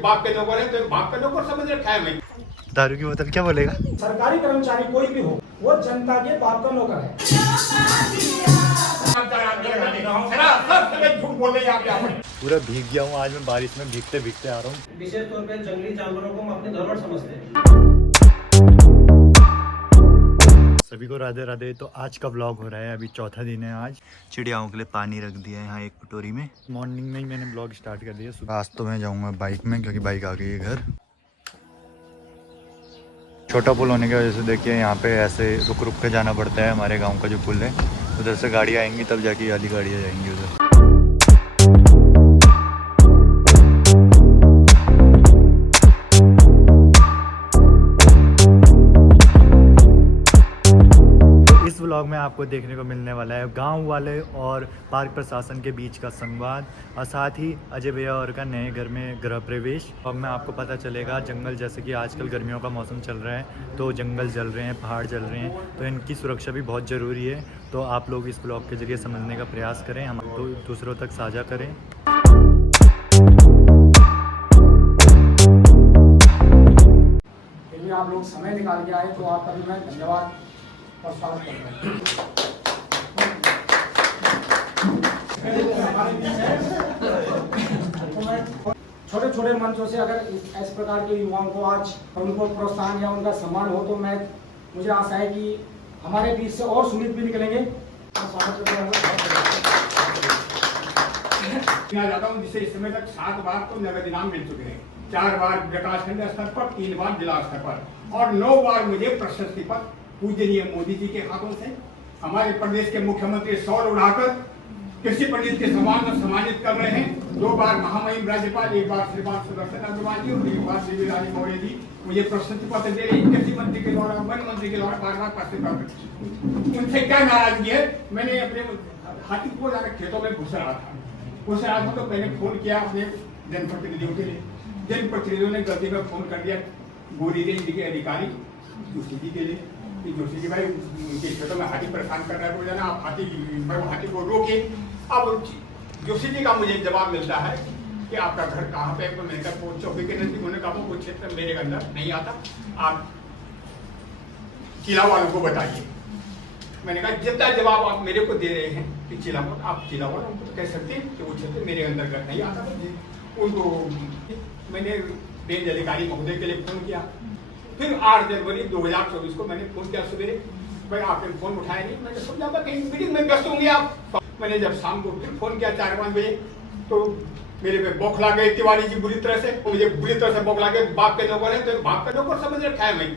बाप के नौकर है तो बाप का नौकर समझ रखा है। मैं दारू की बोतल क्या बोलेगा? सरकारी कर्मचारी कोई भी हो वो जनता के बाप का नौकर है। झूठ बोल रहे हैं आप। पूरा भीग गया हूँ आज मैं, बारिश में भीगते भीगते आ रहा हूँ। विशेष तौर पे जंगली जानवरों को हम अपने धरोहर समझते हैं। सभी को राधे राधे। तो आज का व्लॉग हो रहा है, अभी चौथा दिन है। आज चिड़ियाओं के लिए पानी रख दिया है यहाँ एक कटोरी में। मॉर्निंग में ही मैंने व्लॉग स्टार्ट कर दिया। सुबह आज तो मैं जाऊँगा बाइक में क्योंकि बाइक आ गई है घर। छोटा पुल होने की वजह से देखिए यहाँ पे ऐसे रुक रुक के जाना पड़ता है। हमारे गाँव का जो पुल है उधर से गाड़ी आएंगी तब जाके ये वाली गाड़ियाँ जाएंगी उधर। व्लॉग में आपको देखने को मिलने वाला है गांव वाले और पार्क प्रशासन के बीच का संवाद और साथ ही अजय भैया और का नए घर में गृह प्रवेश। अब में आपको पता चलेगा जंगल, जैसे कि आजकल गर्मियों का मौसम चल रहा है तो जंगल जल रहे हैं, पहाड़ जल रहे हैं, तो इनकी सुरक्षा भी बहुत ज़रूरी है। तो आप लोग इस व्लॉग के जरिए समझने का प्रयास करें, हम दूसरों तक साझा करें। यदि आप लोग समय निकाल के आए तो आपका भी मैं धन्यवाद और स्वागत करता हूँ। छोटे छोटे मंचों से अगर इस प्रकार के युवाओं को आज उनको प्रोत्साहन या उनका सम्मान हो तो मुझे आशा है कि हमारे बीच से और सुमित भी निकलेंगे। जाता हूँ जिससे इस समय तक 7 बार तो नगद इनाम मिल चुके हैं, 4 बार विकासखंड स्तर पर, 3 बार जिला स्तर पर और 9 बार मुझे प्रशस्ति पत्र पूजनीय मोदी जी के हाथों से हमारे प्रदेश के मुख्यमंत्री सौर उड़ाकर कृषि पंडित के सम्मान सम्मानित कर रहे हैं। 2 बार महामहिम राज्यपाल, 1 बार श्रीमान सुदर्शन अग्रवाल जी और 1 बार श्री रानी मौर्य जी मुझे प्रशस्ति पत्र दे रहे हैं। कृषि मंत्री के द्वारा, वन मंत्री के द्वारा बार प्रशस्ति पत्र। उनसे क्या नाराजगी है? मैंने अपने हाथी को जाकर खेतों में घुस रहा था तो मैंने फोन किया अपने जनप्रतिनिधियों के लिए। जनप्रतिनिधियों ने गलती में फोन कर दिया गोरी रेंज के अधिकारी जोशी जी के लिए कि जोशी जी भाई उनके खेतों में हाथी परेशान कर रहा है, बोला ना आप हाथी को रोके। अब जोशी जी का मुझे जवाब मिलता है कि आपका घर कहाँ पे है? तो मैंने कहा चौकी के नजदीक। उन्होंने कहा वो क्षेत्र मेरे अंदर नहीं आता, आप चिला वालों को बताइए। मैंने कहा जितना जवाब आप मेरे को दे रहे हैं कि चिला आप चिला वालों को तो कह सकते हैं कि वो क्षेत्र मेरे अंदर नहीं आता। उनको मैंने रेंज अधिकारी महोदय के लिए फोन किया। फिर 8 जनवरी 2024 को मैंने फोन किया सवेरे, भाई आपने फोन उठाया नहीं। मैंने सोचा कहीं मीटिंग में व्यस्त होंगे आप। मैंने जब शाम को फिर फोन किया 4-5 बजे तो मेरे पे बौखला गए तिवारी जी बुरी तरह से। मुझे बुरी तरह से बौखला गए, बाप के नौकर है तो बाप का नौकर समझ रखा है मैं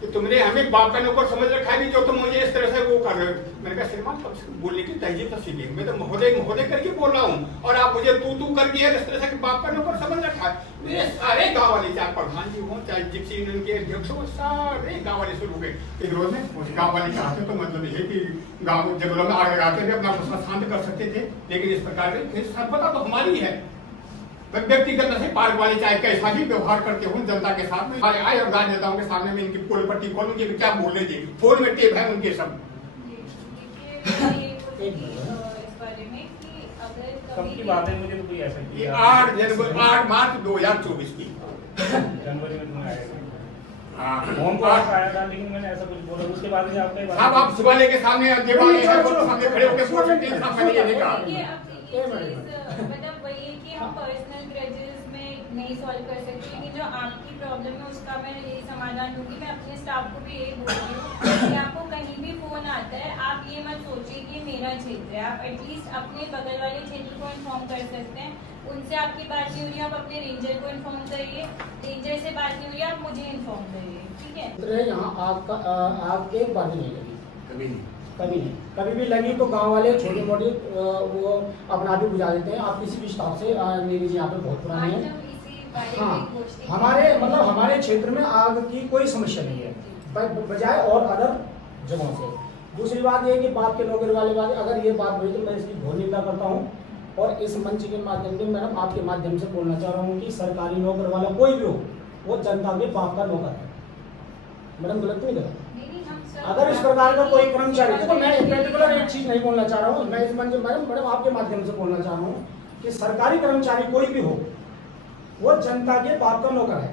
कि तुमने हमें बाप का नौकर समझ रखा है जो तुम मुझे इस तरह से वो कर रहे हो। मैंने कहा श्रीमान बोलने की तहजीब तो सीखिए, मैं तो महोदय करके बोल रहा हूँ और आप मुझे तू करके इस तरह से बाप का नौकर समझ रखा है। मेरे सारे गाँव वाले, चाहे प्रधान जी हो चाहे जिप्सी यूनियन के अध्यक्ष हो, सारे गाँव वाले शुरू हो गए एक रोज में। गाँव वाले चाहते तो मतलब ये कि गाँव जंगलों में आग लगाते थे, अपना गुस्सा शांत कर सकते थे, लेकिन इस प्रकार से सर्वता तो हमारी है। व्यक्तिगत से पार्क वाले चाहे कैसा भी व्यवहार करते हो जनता के साथ में आए और राजनेताओं के सामने में इनकी पोल पट्टी खोलूंगी क्या बोलने दी। फोन में टेप है उनके सब। सबकी बात है, मुझे तो कोई ऐसा ये 8 मार्च 2024 की जनवरी में तुमने आया फोन को आया था, लेकिन मैंने ऐसा कुछ बोला उसके बाद में आपने साहब आप शिवालय के सामने सामने खड़े होकर बोल सकते हैं। मैंने ये नहीं कहा मतलब वही है कि हम पर्सनल ग्रजेस में नहीं सॉल्व कर सकते, लेकिन जो आपकी प्रॉब्लम है उसका मैं यही समाधान दूंगी। मैं अपने स्टाफ को भी यही बोल रही हूँ कि आपको कहीं भी फोन आता है आप ये मत सोचिए कि मेरा क्षेत्र है, आप एटलीस्ट अपने बगल वाले क्षेत्र को इन्फॉर्म कर सकते हैं। उनसे आपकी बात नहीं हो रही आप अपने रेंजर को इन्फॉर्म करिए, रेंजर से बात नहीं हो रही आप मुझे इन्फॉर्म करिए, ठीक है। यहाँ आग एक बार भी नहीं लगी, कभी नहीं। कभी भी लगी तो गांव वाले छोटी मोटी वो अपना भी बुझा देते हैं। आप किसी भी स्टाफ से मेरी जी यहाँ पे बहुत पुरानी है। हाँ, हमारे क्षेत्र में आग की कोई समस्या नहीं है बजाय और अदर जगहों से। दूसरी बात ये कि बाप के नौकरी वाले बात, अगर ये बात हुई तो मैं इसकी घोर निंदा करता हूँ और इस मंच के माध्यम से मैडम आपके माध्यम से बोलना चाह रहा हूँ कि सरकारी नौकर वाला कोई भी हो वो जनता के बाप का नौकर है। मैडम गलत नहीं करा। अगर इस प्रकार का कोई कर्मचारी, तो मैं पर्टिकुलर एक चीज नहीं बोलना चाह रहा हूँ, मैं इस मंच मैडम आपके माध्यम से बोलना चाह रहा हूँ कि सरकारी कर्मचारी कोई भी हो वो जनता के बाप का नौकर है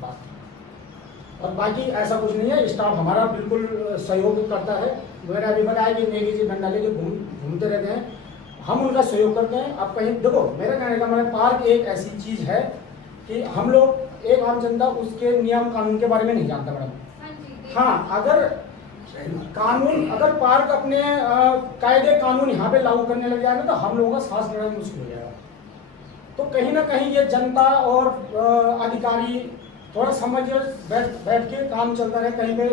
बात। और बाकी ऐसा कुछ नहीं है, स्टाफ हमारा बिल्कुल सहयोग करता है। मैंने अभी बताया कि नेगी जी डंडा लेके घूमते रहते हैं, हम उनका सहयोग करते हैं। अब कहीं देखो, मेरे कहने का मतलब पार्क एक ऐसी चीज है कि हम लोग एक आम जनता उसके नियम कानून के बारे में नहीं जानता मैडम। हाँ, अगर कानून, अगर पार्क अपने कायदे कानून यहाँ पे लागू करने लग जाएगा तो हम लोगों का सांस लेना मुश्किल हो जाएगा। तो कहीं ना कहीं ये जनता और अधिकारी थोड़ा समझ बैठ के काम चलता रहे। कहीं पे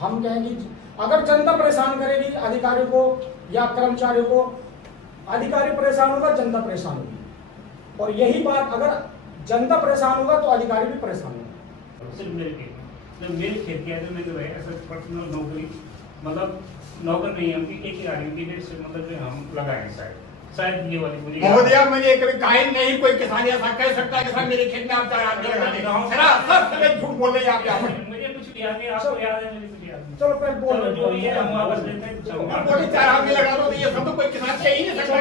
हम कहें कि अगर जनता परेशान करेगी अधिकारी को या कर्मचारियों को, अधिकारी परेशान होगा, जनता परेशान होगी। और यही बात, अगर जनता परेशान होगा तो अधिकारी भी परेशान होगा। सिर्फ मेरे खेत के आगे में जो है ऐसा पर्सनल नौकरी, मतलब नौकर नहीं है, हमकी एक ही आदमी की से मतलब जो हम लगाए शायद ये वाली मुझे महोदया, मैंने कभी कहा नहीं कोई किसान ऐसा कह सकता है कि सर मेरे खेत में आप सब झूठ बोल रहे हैं आप यहाँ पर। मुझे कुछ याद नहीं, आपको याद है, मुझे कुछ याद नहीं। चलो पहले बोल जो ये हम वापस लेते हैं बोली चार आदमी लगा दो तो ये सब तो कोई किसान कह ही नहीं सकता।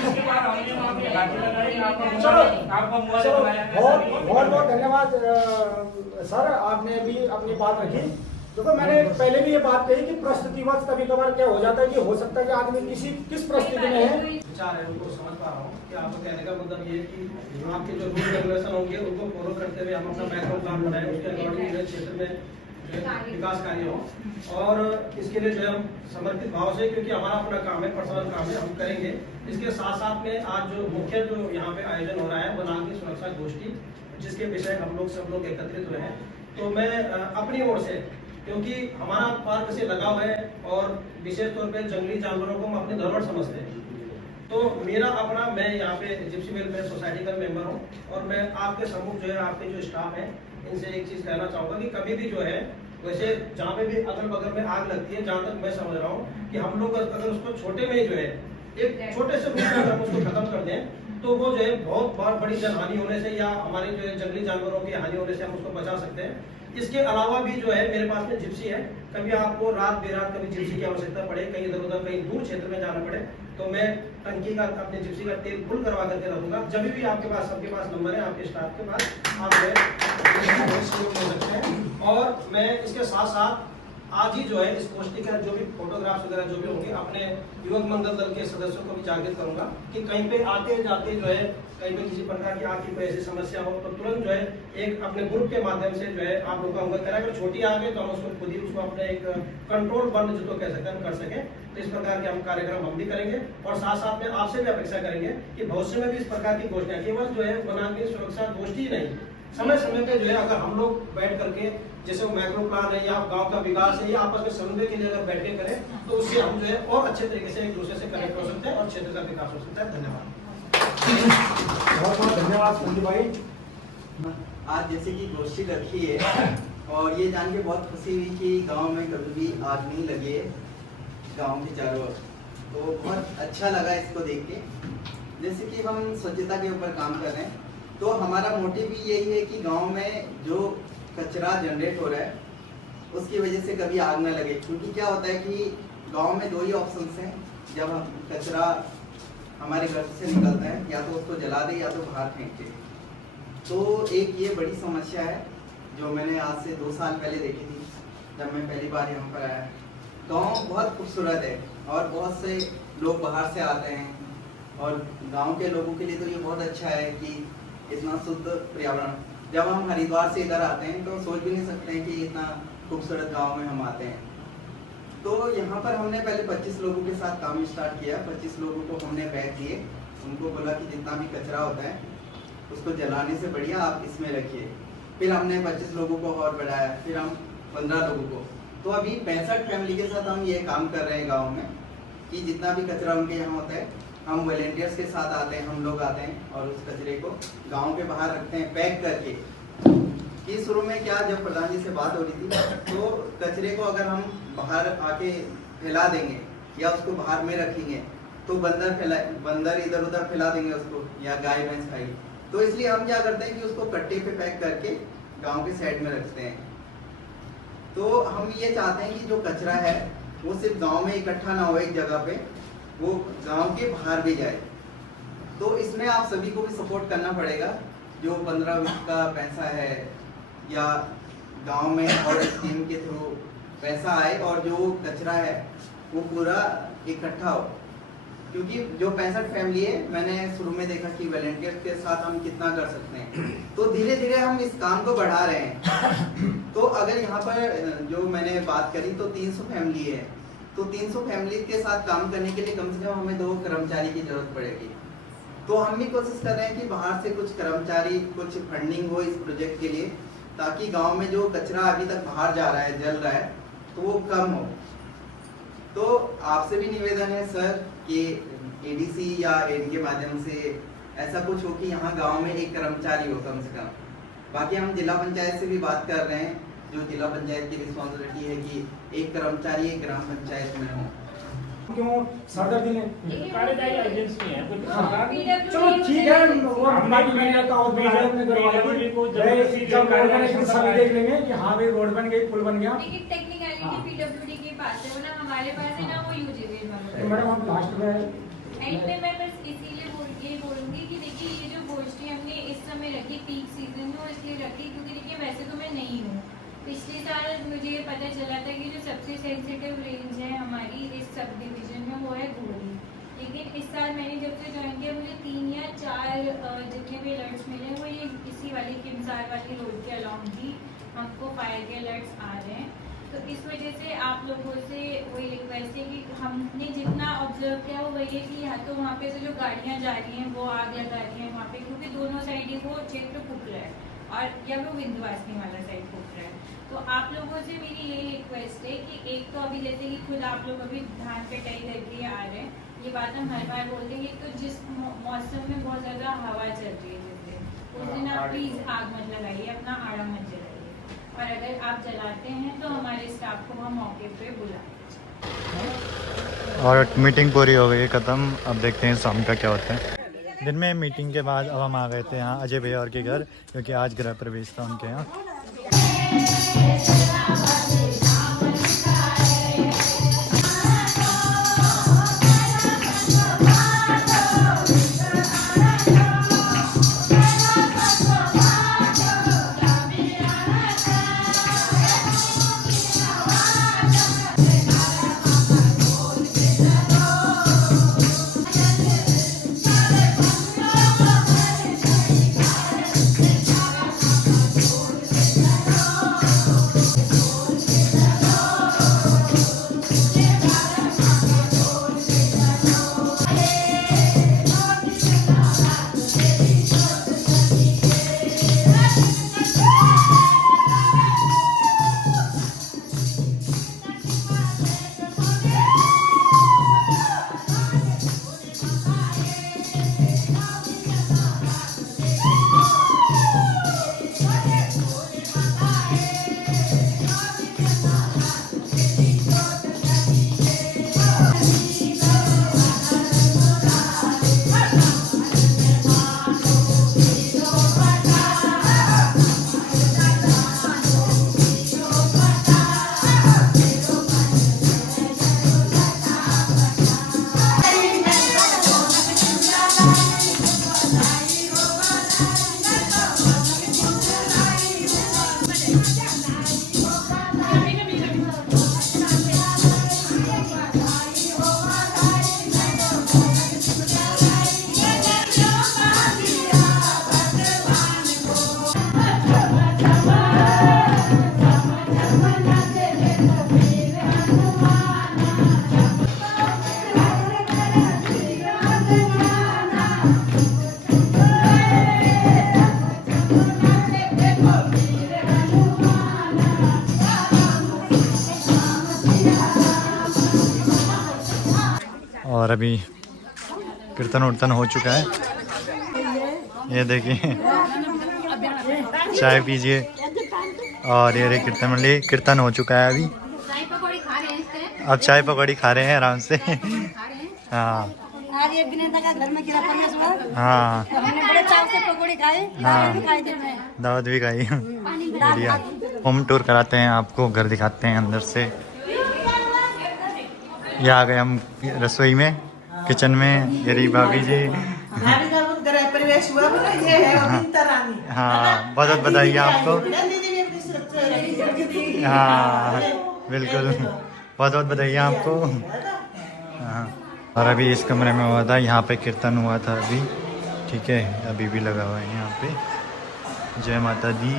इसके बाद हमने वहाँ पे घाटी लगाई, आपका मुआवजा बनाया। बहुत बहुत धन्यवाद सर, आपने भी अपनी बात रखी। देखो, मैंने पहले भी ये बात कही कि परिस्थितिवश कभी कभार क्या हो जाता है कि हो सकता है कि आदमी किस परिस्थिति में है। विचार है उनको समझ पा रहा हूँ कि आपको कहने का मतलब ये है कि आपके जो रूल रेगुलेशन होंगे उनको फॉलो करते हुए हम अपना मैक्रो प्लान बनाएं, उसके अकॉर्डिंग क्षेत्र में विकास कार्य हो। और इसके लिए जो है हम समर्पित भाव से, क्योंकि हमारा अपना काम है, पर्सनल काम है, हम करेंगे। इसके साथ साथ में आज जो मुख्य जो यहाँ पे आयोजन हो रहा है वो नागरिक सुरक्षा गोष्ठी, जिसके विषय हम लोग सब लोग एकत्रित हुए हैं। तो मैं अपनी ओर से, क्योंकि हमारा पार्क से लगाव है और विशेष तौर पे जंगली जानवरों को हम अपने धरोहर समझते हैं, तो मेरा अपना, मैं यहाँ पे जिप्सी वेलफेयर सोसाइटी का मेंबर हूँ और मैं आपके सम्मुख जो है, आपके जो स्टाफ है, इनसे एक चीज कहना चाहूँगा कि कभी भी जो है, वैसे जहाँ पे भी अगल बगल में आग लगती है, जहाँ तक मैं समझ रहा हूँ कि हम लोग अगर उसको छोटे में ही जो है, एक छोटे से रूप में अगर हम उसको खत्म कर दें तो वो जो है बहुत बड़ी जनहानि होने से या हमारे जो है जंगली जानवरों की हानि होने से हम उसको बचा सकते हैं। इसके अलावा भी जो है मेरे पास में जिप्सी है, कभी आपको रात बेरात कभी जिप्सी की आवश्यकता पड़े, कहीं इधर उधर कहीं दूर क्षेत्र में जाना पड़े, तो मैं टंकी का अपने जिप्सी का तेल फुल करवा करके रखूंगा। जब भी आपके पास, सबके पास नंबर है, आपके स्टाफ के पास, आप सहयोग ले सकते हैं। और मैं इसके साथ साथ आज ही जो है इस गोष्ठी का जो भी फोटोग्राफ्स वगैरह जो भी होंगे, अपने युवक मंडल दल के सदस्यों को भी जागृत करूंगा कि कहीं पे आते जाते जो है, कहीं पे किसी प्रकार की आपकी कोई ऐसी समस्या हो तो तुरंत जो है एक अपने ग्रुप के माध्यम से जो है आप लोग का अवगत करें। अगर छोटी आ गई तो हम उसको खुद ही उसको अपने एक कंट्रोल बंद जो तो कह सकते हैं हम कर सकें। तो इस प्रकार के हम कार्यक्रम हम भी करेंगे और साथ साथ में आपसे भी अपेक्षा करेंगे कि भविष्य में भी इस प्रकार की गोष्ठियां, केवल जो है वनाग्नि सुरक्षा गोष्ठी नहीं, समय समय पे जो है अगर हम लोग बैठ करके, जैसे वो मैक्रो प्लान है या गांव का विकास है या आपस में समन्वय के लिए अगर बैठ के करें तो उससे हम जो है और अच्छे तरीके से एक दूसरे से कनेक्ट हो सकते हैं और क्षेत्र का विकास हो सकता है। धन्यवाद। बहुत बहुत धन्यवाद संजय भाई। आज जैसे कि गोष्ठी रखी है और ये जान के बहुत खुशी हुई कि गांव में कभी भी आग नहीं लगी है गांव के चारों ओर, तो बहुत अच्छा लगा इसको देख के। जैसे कि हम स्वच्छता के ऊपर काम कर रहे हैं, तो हमारा मोटिव भी यही है कि गांव में जो कचरा जनरेट हो रहा है उसकी वजह से कभी आग न लगे। क्योंकि क्या होता है कि गांव में दो ही ऑप्शंस हैं, जब हम कचरा हमारे घर से निकलता है, या तो उसको जला दे या तो बाहर फेंक दे। तो एक ये बड़ी समस्या है जो मैंने आज से 2 साल पहले देखी थी जब मैं पहली बार यहाँ पर आया। गांव बहुत खूबसूरत है और बहुत से लोग बाहर से आते हैं और गांव के लोगों के लिए तो ये बहुत अच्छा है कि इतना शुद्ध पर्यावरण। जब हम हरिद्वार से इधर आते हैं तो सोच भी नहीं सकते हैं कि इतना खूबसूरत गांव में हम आते हैं। तो यहाँ पर हमने पहले 25 लोगों के साथ काम स्टार्ट किया। 25 लोगों को हमने बैग दिए, उनको बोला कि जितना भी कचरा होता है उसको जलाने से बढ़िया आप इसमें रखिए। फिर हमने 25 लोगों को और बढ़ाया, फिर हम 15 लोगों को। तो अभी 65 फैमिली के साथ हम ये काम कर रहे हैं गाँव में कि जितना भी कचरा उनके यहाँ होता है हम वॉलेंटियर्स के साथ आते हैं, हम लोग आते हैं और उस कचरे को गांव के बाहर रखते हैं पैक करके। कि शुरू में क्या, जब प्रधान जी से बात हो रही थी तो कचरे को अगर हम बाहर आके फैला देंगे या उसको बाहर में रखेंगे तो बंदर इधर उधर फैला देंगे उसको या गाय भैंस खाएगी। तो इसलिए हम क्या करते हैं कि उसको कट्टे पे पैक करके गाँव के साइड में रखते हैं। तो हम ये चाहते हैं कि जो कचरा है वो सिर्फ गाँव में इकट्ठा ना हो एक जगह पे, वो गांव के बाहर भी जाए। तो इसमें आप सभी को भी सपोर्ट करना पड़ेगा। जो 15-20 का पैसा है या गांव में और स्कीम के थ्रू पैसा आए और जो कचरा है वो पूरा इकट्ठा हो, क्योंकि जो 65 फैमिली है, मैंने शुरू में देखा कि वॉलंटियर्स के साथ हम कितना कर सकते हैं, तो धीरे धीरे हम इस काम को बढ़ा रहे हैं। तो अगर यहाँ पर जो मैंने बात करी तो 300 फैमिली है, तो 300 फैमिली के साथ काम करने के लिए कम से कम हमें 2 कर्मचारी की जरूरत पड़ेगी। तो हम भी कोशिश कर रहे हैं कि बाहर से कुछ कर्मचारी, कुछ फंडिंग हो इस प्रोजेक्ट के लिए, ताकि गांव में जो कचरा अभी तक बाहर जा रहा है, जल रहा है, तो वो कम हो। तो आपसे भी निवेदन है सर कि एडीसी या एड के माध्यम से ऐसा कुछ हो कि यहाँ गांव में एक कर्मचारी हो कम से कम। बाकी हम जिला पंचायत से भी बात कर रहे हैं, जो जिला पंचायत की रिस्पॉन्सिबिलिटी है कि एक कर्मचारी एक ग्राम पंचायत में हो। क्यों सरदर्दी ने कार्यदायी एजेंसी है, कोई हाँ। सरकार चलो ठीक है, वो बाकी मैंने का और मैंने करवाई को जब ऑर्गेनाइजेशन सभी देख लेंगे कि हाँ भाई रोड बन गई, पुल बन गया। लेकिन टेक्निकलिटी पीडब्ल्यूडी के पास है, वो ना हमारे पास है ना, वो यूजीवी वाला। मैडम हम लास्ट में एंड पे मैं बस इसीलिए बोलूंगी कि देखिए ये जो गोष्ठी हमने इस समय रखी पीक सीजन में, और इसलिए रखी क्योंकि देखिए वैसे तो मैं नहीं हूँ। पिछले साल मुझे ये पता चला था कि जो सबसे सेंसिटिव रेंज है हमारी इस सब डिवीजन में वो है घोड़ी, लेकिन इस साल मैंने जब से ज्वाइन किया मुझे 3 या 4 जितने भी अलर्ट्स मिले वो ये इसी वाली किमसार वाली रोड के अलॉन्ग ही हमको फायर के अलर्ट्स आ रहे हैं। तो इस वजह से आप लोगों से वही रिक्वेस्ट है कि हमने जितना ऑब्जर्व किया वो वही है कि या तो वहाँ पे से जो गाड़ियाँ जा रही हैं वो आग लगा रही हैं वहाँ पे, क्योंकि दोनों साइड ही वो क्षेत्र फूक रहा है, और या वो विंध्यवासिनी वाला साइड फूक रहा है। तो आप लोगों से मेरी यही रिक्वेस्ट है कि एक तो अभी जैसे कि खुद आप लोग अभी धान कटाई करके आ रहे हैं, ये बात हम हर बार बोलते हैं, तो जिस मौसम में बहुत ज़्यादा हवा चल रही है जैसे उस दिन आप प्लीज़ आग मत लगाइए, अपना आड़ा मत जलाइए, और अगर आप जलाते हैं तो हमारे स्टाफ को हम मौके पे बुलाएं। और मीटिंग पूरी हो गई है ख़त्म। अब देखते हैं शाम का क्या होता है। दिन में मीटिंग के बाद अब हम आ गए थे यहाँ अजय भैया और के घर, क्योंकि आज गृह प्रवेश था उनके यहाँ। और अभी कीर्तन उर्तन हो चुका है, ये देखिए चाय पीजिए। और ये कीर्तन मंडली, कीर्तन हो चुका है अभी, अब चाय पकौड़ी खा रहे हैं आराम से। हाँ आज ये विनेता का घर में गिरा परमेश्वर, हाँ तो हमने बड़े चाव से पकौड़ी खाए, हाँ। भी खाई दिन में। दावत भी खाई। बढ़िया। होम टूर कराते हैं आपको, घर दिखाते हैं अंदर से। ये आ गए हम रसोई में। किचन में ये रही भाभी जी। भाभी का गृह प्रवेश हुआ बोला ये है अभिनेता रानी। हाँ बहुत बहुत बधाई आपको। दीदी भी अपनी सुरक्षा दी। हाँ बिल्कुल बहुत बहुत बधाई आपको। हाँ और अभी इस कमरे में हुआ था, यहाँ पे कीर्तन हुआ था अभी, ठीक है, अभी भी लगा हुआ है यहाँ पे। जय माता दी,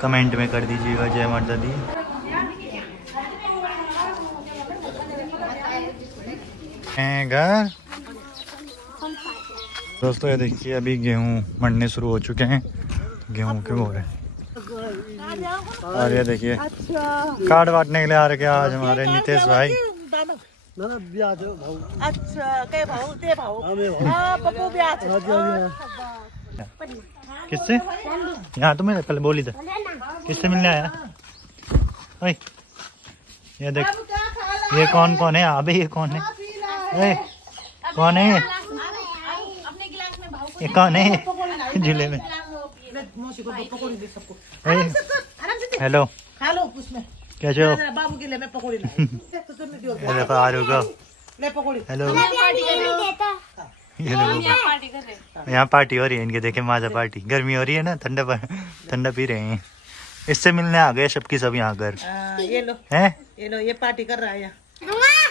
कमेंट में कर दीजिएगा जय माता दी। घर दोस्तों ये देखिए अभी गेहूँ मंडने शुरू हो चुके हैं, गेहूँ के बोरे। और ये देखिए कार्ड बांटने के लिए आ रखे आज हमारे नितेश भाई। अच्छा के भाव दे भाव हां पप्पू ब्याज किससे? यहाँ तो मैंने कल बोली था, किससे मिलने आया? ओए ये देख, ये कौन कौन है? अबे ये कौन है? ओए कौन है? ये कौन है झूले में? हेलो खा लो उसमें कैसे हो? बाबू के लिए मैं पकौड़ी लाई तो तुम वीडियो ये देखो आरू को। ले पकौड़ी। हेलो ये देखो यहाँ पार्टी हो रही है इनके, देखे माजा पार्टी। गर्मी हो रही है ना, ठंडा पी रहे हैं। इससे मिलने आ गए सबकी सब यहाँ घर। ये लो हैं? ये लो ये पार्टी कर रहा है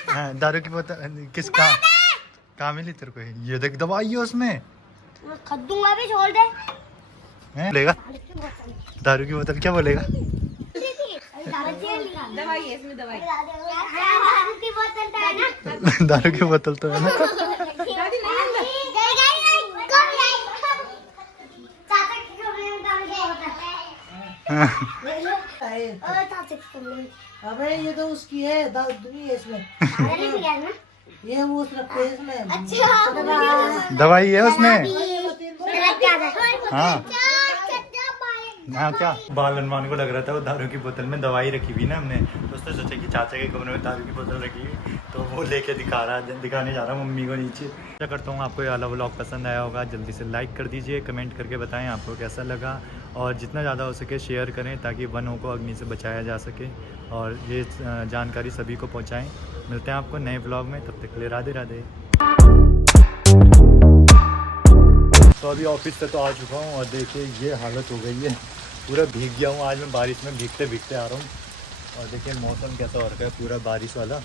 हाँ, दारू की बोतल किसका कहाँ मिली तेरे को? ये देख दवाई है उसमें। खद्दूंगा भी छोड़ दे। हैं? बोलेगा दारू की बोतल क्या बोलेगा? दवाई है इसमें, दवाई दारू की बोतल तो है ना। दारू की बोतल तो है ना। अबे ये तो उसकी है दादी है इसमें ये वो रखते हैं इसमें। अच्छा दवाई है उसमें। हाँ हाँ क्या बाल हनुमान को लग रहा था वो दारू की बोतल में दवाई रखी हुई ना हमने, तो उसने सोचा कि चाचा के कमरे में दारू की बोतल रखी हुई, तो वो लेके दिखाने जा रहा हूँ मम्मी को नीचे। क्या करता हूँ, आपको ये वाला व्लॉग पसंद आया होगा, जल्दी से लाइक कर दीजिए, कमेंट करके बताएं आपको कैसा लगा, और जितना ज़्यादा हो सके शेयर करें ताकि वनों को अग्नि से बचाया जा सके, और ये जानकारी सभी को पहुँचाएँ। मिलते हैं आपको नए व्लॉग में, तब तक के लिए राधे राधे। तो अभी ऑफिस से तो आ चुका हूँ और देखिए ये हालत हो गई है, पूरा भीग गया हूँ। आज मैं बारिश में भीगते भीगते आ रहा हूँ, और देखिए मौसम कैसा हो रखा है, पूरा बारिश वाला।